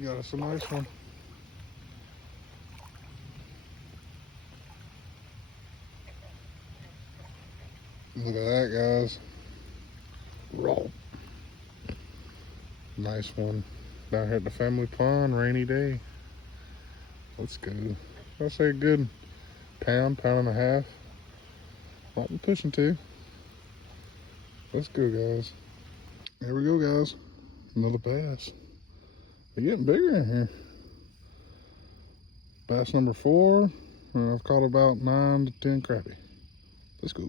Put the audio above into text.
We got us a nice one. Look at that, guys. Raw. Nice one. Down here at the family pond, rainy day. Let's go. I'll say a good pound and a half. Not pushing 2. Let's go, guys. There we go, guys. Another bass. They're getting bigger in here. Bass number 4. And I've caught about 9 to 10 crappie. Let's go.